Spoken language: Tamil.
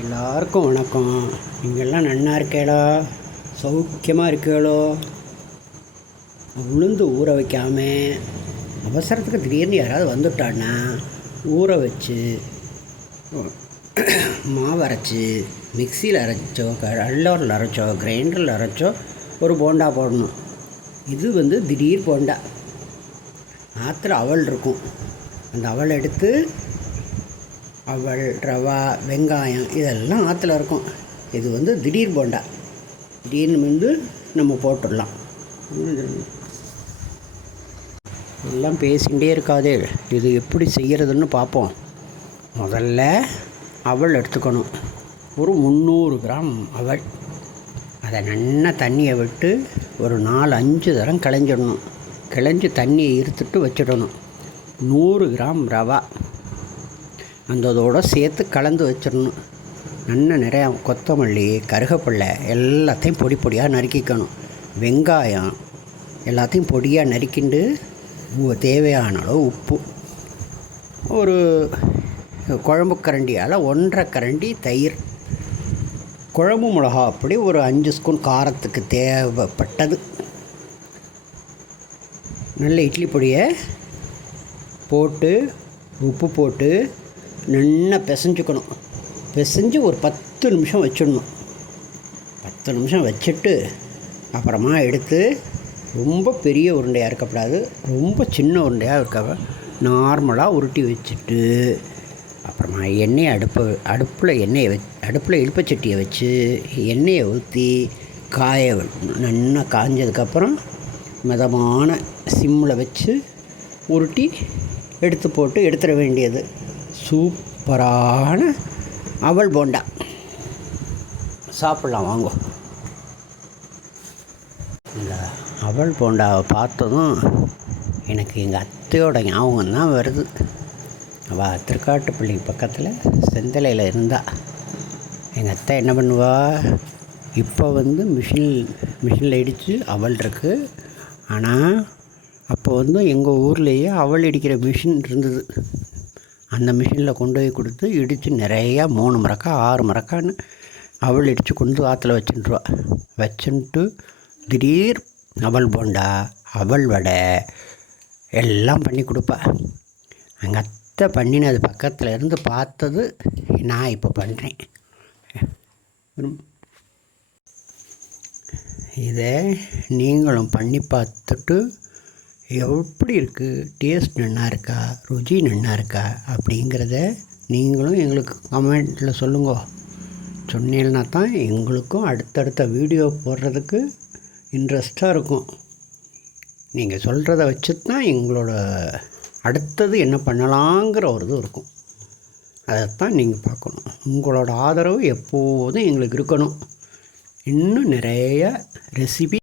எல்லாருக்கும் வணக்கம். நீங்கள்லாம் நன்னா இருக்கேடா. சௌக்கியமாக இருக்கேளோ உளுந்து ஊற வைக்காம அவசரத்துக்கு திடீர்னு யாராவது வந்துட்டான்னா ஊற வச்சு மாவு அரைச்சி மிக்சியில் அரைச்சோ கல்லூரில் அரைச்சோ கிரைண்டரில் அரைச்சோ ஒரு போண்டா போடணும். இது வந்து திடீர் போண்டா. ஆற்றுல அவல் இருக்கும். அந்த அவல் எடுத்து அவள் ரவா வெங்காயம் இதெல்லாம் ஆற்றுல இருக்கும். இது வந்து திடீர் போண்டா. திடீர்னு வந்து நம்ம போட்டுடலாம். எல்லாம் பேசிகிட்டே இருக்காதே. இது எப்படி செய்கிறதுன்னு பார்ப்போம். முதல்ல அவல் எடுத்துக்கணும். ஒரு முந்நூறு கிராம் அவள் அதை நல்லா தண்ணியை விட்டு ஒரு நாலு அஞ்சு தரம் கிளைஞ்சிடணும். கிளைஞ்சி தண்ணியை இருத்துட்டு வச்சிடணும். நூறு கிராம் ரவா. அந்த இதோட சேர்த்து கலந்து வச்சிடணும். நல்ல நிறையா கொத்தமல்லி கருகப்பில்லை எல்லாத்தையும் பொடி பொடியாக நறுக்கிக்கணும். வெங்காயம் எல்லாத்தையும் பொடியாக நறுக்கிண்டு தேவையான அளவு உப்பு. ஒரு குழம்பு கரண்டியால் ஒன்றரை கரண்டி தயிர். குழம்பு மிளகா அப்படி ஒரு அஞ்சு ஸ்பூன் காரத்துக்கு தேவைப்பட்டது. நல்ல இட்லி பொடியை போட்டு உப்பு போட்டு நல்லா பிசைஞ்சுக்கணும். பிசைஞ்சு ஒரு பத்து நிமிஷம் வச்சிடணும். பத்து நிமிஷம் வச்சுட்டு அப்புறமா எடுத்து ரொம்ப பெரிய உருண்டையாக இருக்கக்கூடாது. ரொம்ப சின்ன உருண்டையாக இருக்க நார்மலாக உருட்டி வச்சுட்டு அப்புறமா எண்ணெயை அடுப்பு அடுப்பில் எண்ணெயை வச் அடுப்பில் இழுப்பச்சட்டியை வச்சு எண்ணெயை ஊற்றி காய நல்லா காஞ்சதுக்கப்புறம் மிதமான சிம்மில் வச்சு உருட்டி எடுத்து போட்டு எடுத்துட வேண்டியது. சூப்பரான அவல் போண்டா. சாப்பிட்லாம் வாங்கோ. இந்த அவள் போண்டாவை பார்த்ததும் எனக்கு எங்கள் அத்தையோட ஞாபகம் தான் வருது. அவள் திருக்காட்டுப்பள்ளி பக்கத்தில் செந்தலையில் இருந்தா. எங்கள் அத்தை என்ன பண்ணுவா? இப்போ வந்து மிஷின் மிஷினில் இடித்து அவள் இருக்குது ஆனால் அப்போ வந்து எங்கள் ஊர்லேயே அவள் இடிக்கிற மிஷின் இருந்தது. அந்த மிஷினில் கொண்டு போய் கொடுத்து இடித்து நிறையா மூணு மரக்கா ஆறு மரக்கான்னு அவள் இடித்து கொண்டு ஆற்றுல வச்சுட்டுருவா. வச்சுட்டு திடீர் அவள் போண்டா அவள் வடை எல்லாம் பண்ணி கொடுப்பா. எங்கள் அத்தை பண்ணினது பக்கத்தில் இருந்து பார்த்தது நான் இப்போ பண்ணுறேன் இதை நீங்களும் பண்ணி பார்த்துட்டு எப்படி இருக்குது டேஸ்ட் நல்லா இருக்கா? ருச்சி நல்லா இருக்கா? அப்படிங்கிறத நீங்களும் எங்களுக்கு கமெண்ட்டில் சொல்லுங்க. சொன்னீங்கன்னா தான் எங்களுக்கும் அடுத்தடுத்த வீடியோ போடுறதுக்கு இன்ட்ரெஸ்ட்டாக இருக்கும். நீங்கள் சொல்கிறத வச்சு தான் எங்களோட அடுத்தது என்ன பண்ணலாங்கிற ஒரு இது இருக்கும். அதைத்தான் நீங்கள் பார்க்கணும். உங்களோட ஆதரவு எப்போதும் எங்களுக்கு இருக்கணும். இன்னும் நிறைய ரெசிபி